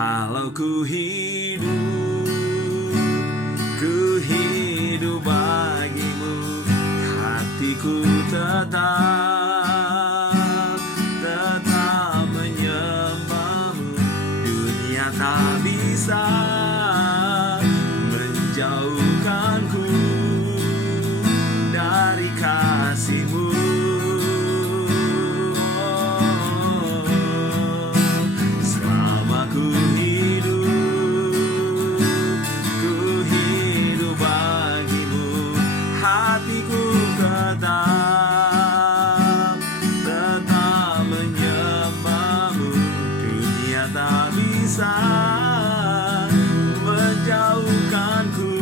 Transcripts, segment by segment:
Kalau ku hidup bagimu, hatiku tetap menyembahmu. Dunia tak bisa menjauhkanku dari kasih-Mu. Selama ku hidup bagimu, hatiku tetap menyembahmu. Dunia tak bisa menjauhkanku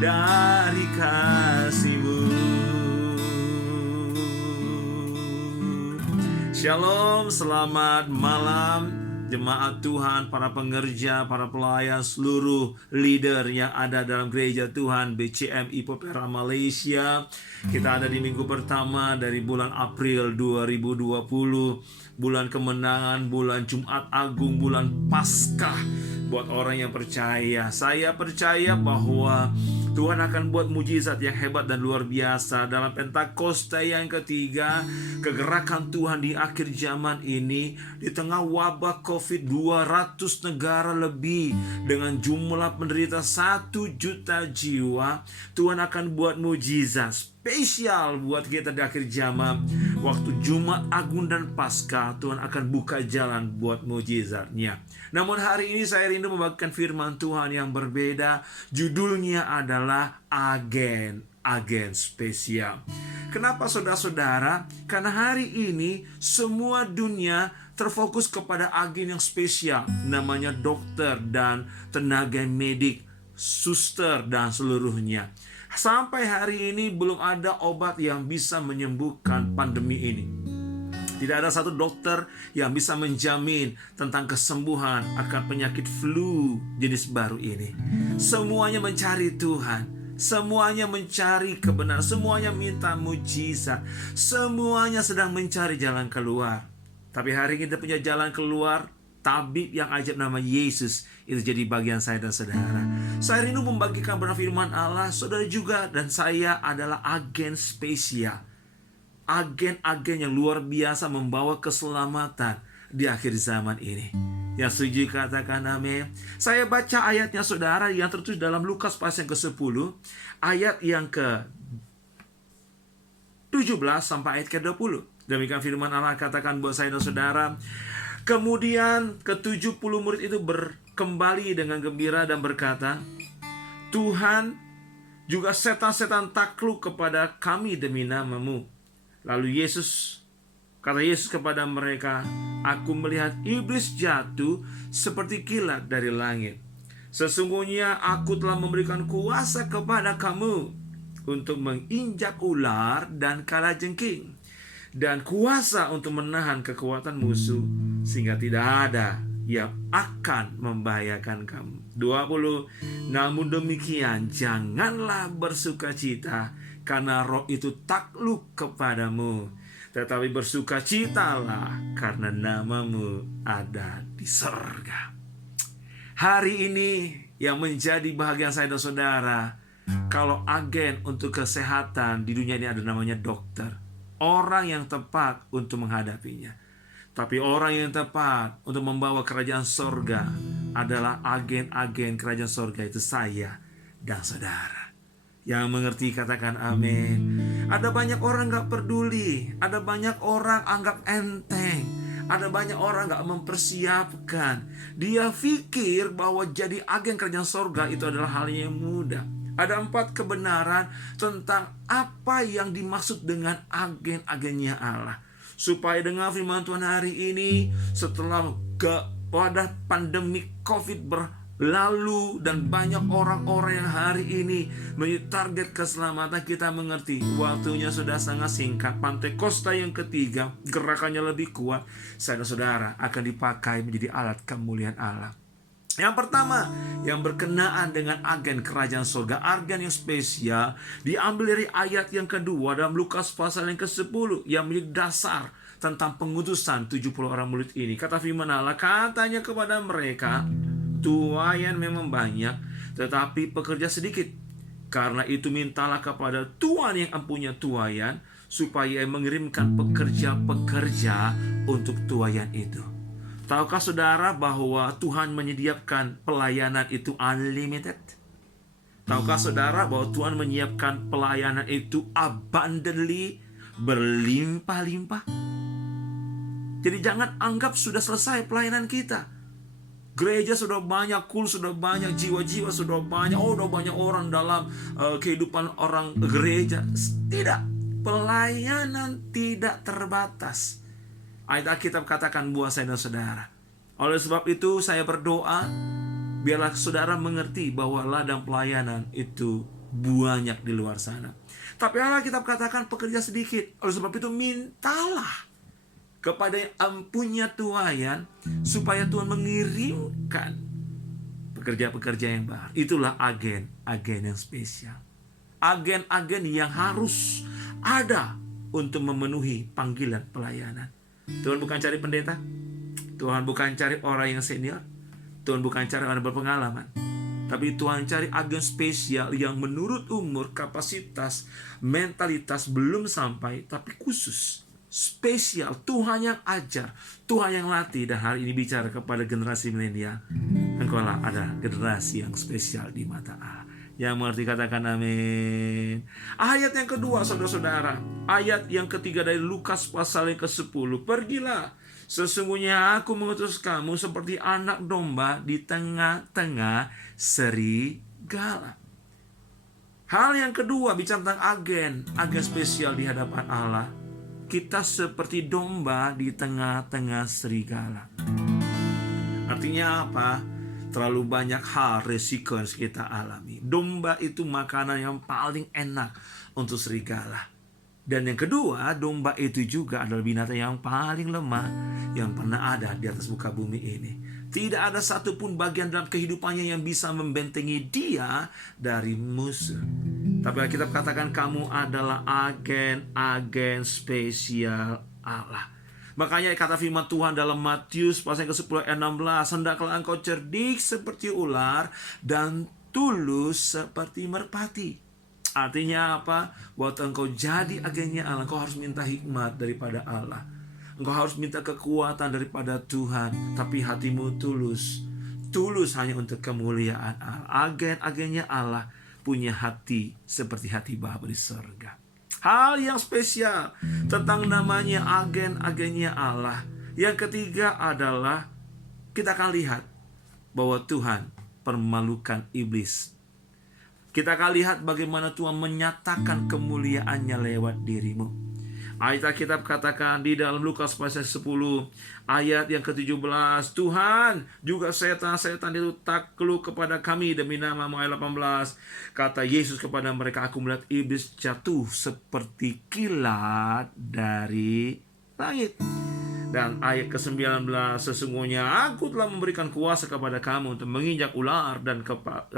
dari kasih-Mu. Shalom, selamat malam jemaat Tuhan, para pengerja, para pelayan, seluruh leader yang ada dalam gereja Tuhan BCMI Popera Malaysia. Kita ada di minggu pertama dari bulan April 2020, bulan kemenangan, bulan Jumat Agung, bulan Paskah. Buat orang yang percaya, saya percaya bahwa Tuhan akan buat mujizat yang hebat dan luar biasa dalam Pentakosta yang ketiga. Kegerakan Tuhan di akhir zaman ini, di tengah wabah COVID, 200 negara lebih dengan jumlah penderita 1 juta jiwa. Tuhan akan buat mujizat spesial buat kita di akhir zaman. Waktu Jumat Agung dan Paskah, Tuhan akan buka jalan buat mujizatnya. Namun hari ini saya rindu membagikan firman Tuhan yang berbeda. Judulnya adalah agen spesial. Kenapa saudara-saudara? Karena hari ini semua dunia terfokus kepada agen yang spesial. Namanya dokter dan tenaga medik, suster dan seluruhnya. Sampai hari ini belum ada obat yang bisa menyembuhkan pandemi ini. Tidak ada satu dokter yang bisa menjamin tentang kesembuhan akan penyakit flu jenis baru ini. Semuanya mencari Tuhan, semuanya mencari kebenaran, semuanya minta mujizat, semuanya sedang mencari jalan keluar. Tapi hari ini kita punya jalan keluar. Tabib yang ajaib nama Yesus itu jadi bagian saya dan saudara. Saya rindu membagikan benar firman Allah. Saudara juga dan saya adalah agen spesial. Agen-agen yang luar biasa membawa keselamatan di akhir zaman ini. Yang setuju katakan amin. Saya baca ayatnya saudara yang tertulis dalam Lukas pasal yang ke-10, ayat yang ke-17 sampai ayat ke-20. Demikian firman Allah katakan buat saya dan saudara. Kemudian ke-70 murid itu kembali dengan gembira dan berkata, Tuhan, juga setan-setan takluk kepada kami demi nama-Mu. Lalu kata Yesus kepada mereka, aku melihat iblis jatuh seperti kilat dari langit. Sesungguhnya aku telah memberikan kuasa kepada kamu untuk menginjak ular dan kalajengking, dan kuasa untuk menahan kekuatan musuh, sehingga tidak ada yang akan membahayakan kamu. 20. Namun demikian janganlah bersukacita karena roh itu takluk kepadamu, tetapi bersukacitalah karena nama-Mu ada di sorga. Hari ini yang menjadi bahagian saya dan saudara, kalau agen untuk kesehatan di dunia ini ada namanya dokter. Orang yang tepat untuk menghadapinya. Tapi orang yang tepat untuk membawa kerajaan sorga adalah agen-agen kerajaan sorga, itu saya dan saudara. Yang mengerti katakan amin. Ada banyak orang gak peduli. Ada banyak orang anggap enteng. Ada banyak orang gak mempersiapkan. Dia pikir bahwa jadi agen kerajaan sorga itu adalah hal yang mudah. Ada 4 kebenaran tentang apa yang dimaksud dengan agen-agennya Allah. Supaya dengan firman Tuhan hari ini, setelah pada pandemi COVID berlalu dan banyak orang-orang yang hari ini menjadi target keselamatan, kita mengerti waktunya sudah sangat singkat. Pentakosta yang ketiga, gerakannya lebih kuat. Saya dan saudara akan dipakai menjadi alat kemuliaan Allah. Yang pertama, yang berkenaan dengan agen kerajaan surga, agen yang spesial, diambil dari ayat yang kedua dalam Lukas pasal yang ke-10, yang menjadi dasar tentang pengutusan 70 orang murid ini. Kata firman Allah, katanya kepada mereka, tuaian memang banyak, tetapi pekerja sedikit. Karena itu mintalah kepada Tuhan yang empunya tuaian, supaya mengirimkan pekerja-pekerja untuk tuaian itu. Tahukah saudara bahwa Tuhan menyediakan pelayanan itu unlimited? Tahukah saudara bahwa Tuhan menyiapkan pelayanan itu abundantly, berlimpah-limpah? Jadi jangan anggap sudah selesai pelayanan kita. Gereja sudah banyak, sudah banyak, jiwa-jiwa sudah banyak, udah banyak orang dalam kehidupan orang gereja. Tidak, pelayanan tidak terbatas. Ayat Alkitab katakan buat saya dan saudara. Oleh sebab itu saya berdoa, biarlah saudara mengerti bahwa ladang pelayanan itu banyak di luar sana. Tapi Alkitab katakan pekerja sedikit. Oleh sebab itu mintalah kepada yang empunya tuaian, supaya Tuhan mengirimkan pekerja-pekerja yang baru. Itulah agen-agen yang spesial. Agen-agen yang harus ada untuk memenuhi panggilan pelayanan. Tuhan bukan cari pendeta, Tuhan bukan cari orang yang senior, Tuhan bukan cari orang berpengalaman, tapi Tuhan cari agen spesial yang menurut umur, kapasitas, mentalitas belum sampai, tapi khusus, spesial. Tuhan yang ajar, Tuhan yang latih. Dan hari ini bicara kepada generasi milenial, engkaulah ada generasi yang spesial di mata Allah. Yang mengerti katakan amin. Ayat yang kedua, saudara-saudara, ayat yang ketiga dari Lukas pasal yang ke-10. Pergilah, sesungguhnya aku mengutus kamu seperti anak domba di tengah-tengah serigala. Hal yang kedua bicara tentang agen spesial di hadapan Allah. Kita seperti domba di tengah-tengah serigala. Artinya apa? Terlalu banyak hal resiko yang kita alami. Domba itu makanan yang paling enak untuk serigala. Dan yang kedua, domba itu juga adalah binatang yang paling lemah yang pernah ada di atas muka bumi ini. Tidak ada satupun bagian dalam kehidupannya yang bisa membentengi dia dari musuh. Tapi Alkitab katakan kamu adalah agen spesial Allah. Makanya kata firman Tuhan dalam Matius pasal ke-10 ayat 16, hendaklah engkau cerdik seperti ular dan tulus seperti merpati. Artinya apa? Buat engkau jadi agennya Allah, engkau harus minta hikmat daripada Allah. Engkau harus minta kekuatan daripada Tuhan, tapi hatimu tulus. Tulus hanya untuk kemuliaan Allah. Agen-agennya Allah punya hati seperti hati Bapa di surga. Hal yang spesial tentang namanya agen-agennya Allah. Yang ketiga adalah kita akan lihat bahwa Tuhan permalukan iblis. Kita akan lihat bagaimana Tuhan menyatakan kemuliaannya lewat dirimu. Ayat Alkitab katakan di dalam Lukas pasal 10 ayat yang ke-17, Tuhan juga setan-setan itu takluk kepada kami demi nama-Mu. Ayat 18, kata Yesus kepada mereka, aku melihat iblis jatuh seperti kilat dari langit. Dan ayat ke-19, sesungguhnya aku telah memberikan kuasa kepada kamu untuk menginjak ular dan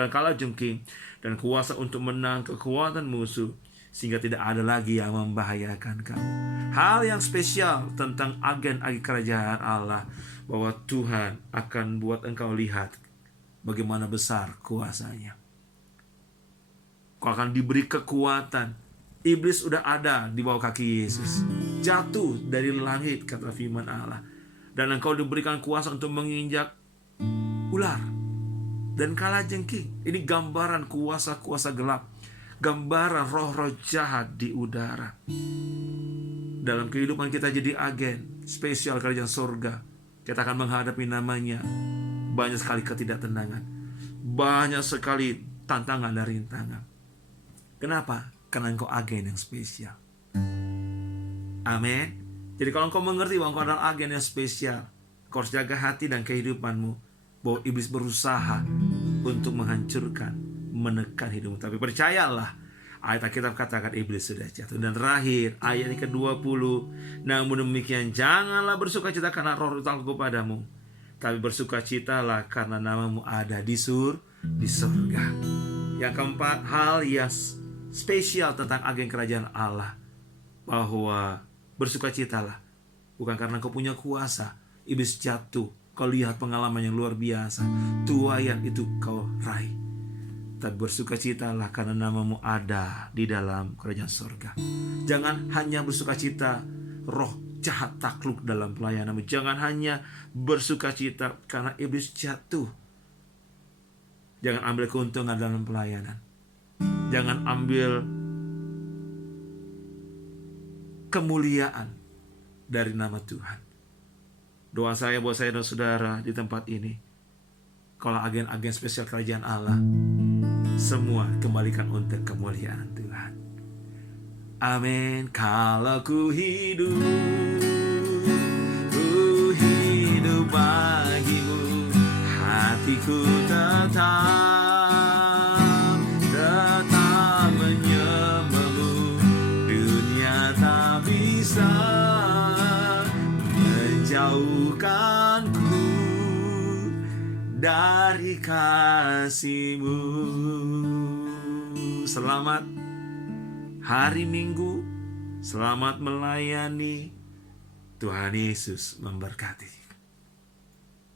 kalajengking, dan kuasa untuk menang kekuatan musuh, sehingga tidak ada lagi yang membahayakan kamu. Hal yang spesial tentang agen-agen kerajaan Allah, bahwa Tuhan akan buat engkau lihat bagaimana besar kuasanya. Kau akan diberi kekuatan. Iblis sudah ada di bawah kaki Yesus, jatuh dari langit kata firman Allah. Dan engkau diberikan kuasa untuk menginjak ular dan kalajengking. Ini gambaran kuasa-kuasa gelap, gambaran roh-roh jahat di udara. Dalam kehidupan kita jadi agen spesial kerajaan surga, kita akan menghadapi namanya banyak sekali ketidaktenangan, banyak sekali tantangan dan rintangan. Kenapa? Karena engkau agen yang spesial. Amin. Jadi kalau engkau mengerti bahwa engkau adalah agen yang spesial, engkau harus jaga hati dan kehidupanmu, bahwa iblis berusaha untuk menghancurkan, menekan hidupmu. Tapi percayalah, ayat Alkitab katakan iblis sudah jatuh. Dan terakhir, ayat yang ke-20, namun demikian janganlah bersukacita karena roh takut kepadamu, tapi bersukacitalah karena namamu ada di surga. Yang keempat, hal yang spesial tentang agen kerajaan Allah, bahwa bersukacitalah bukan karena kau punya kuasa. Iblis jatuh, kau lihat pengalaman yang luar biasa, tuaian itu kau raih. Tapi bersukacitalah karena namamu ada di dalam kerajaan surga. Jangan hanya bersukacita roh jahat takluk dalam pelayananmu. Jangan hanya bersukacita karena iblis jatuh. Jangan ambil keuntungan dalam pelayanan. Jangan ambil kemuliaan dari nama Tuhan. Doa saya buat saya dan saudara di tempat ini, kalau agen-agen spesial kerajaan Allah, semua kembalikan untuk kemuliaan Tuhan. Amin. Kalau ku hidup bagimu, hatiku tetap menyembahmu. Dunia tak bisa menjauhkanku dari kasih-Mu. Selamat hari Minggu, selamat melayani. Tuhan Yesus memberkati.